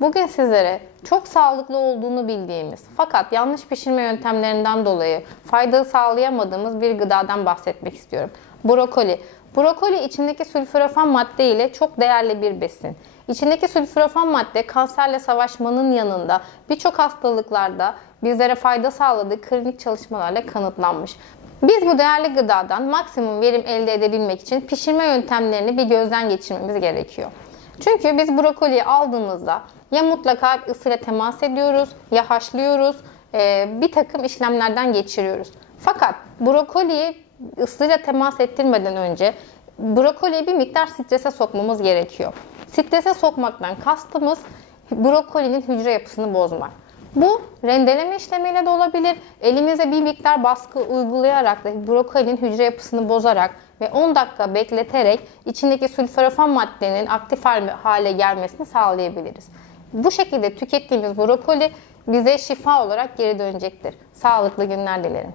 Bugün sizlere çok sağlıklı olduğunu bildiğimiz fakat yanlış pişirme yöntemlerinden dolayı fayda sağlayamadığımız bir gıdadan bahsetmek istiyorum. Brokoli. Brokoli içindeki sülforafan madde ile çok değerli bir besin. İçindeki sülforafan madde kanserle savaşmanın yanında birçok hastalıklarda bizlere fayda sağladığı klinik çalışmalarla kanıtlanmış. Biz bu değerli gıdadan maksimum verim elde edebilmek için pişirme yöntemlerini bir gözden geçirmemiz gerekiyor. Çünkü biz brokoliyi aldığımızda ya mutlaka ısıyla temas ediyoruz ya haşlıyoruz e, bir takım işlemlerden geçiriyoruz. Fakat brokoliyi ısıyla temas ettirmeden önce brokoliyi bir miktar strese sokmamız gerekiyor. Strese sokmaktan kastımız brokolinin hücre yapısını bozmak. Bu rendeleme işlemiyle de olabilir. Elimize bir miktar baskı uygulayarak da brokolinin hücre yapısını bozarak ve 10 dakika bekleterek içindeki sülforafan maddenin aktif hale gelmesini sağlayabiliriz. Bu şekilde tükettiğimiz brokoli bize şifa olarak geri dönecektir. Sağlıklı günler dilerim.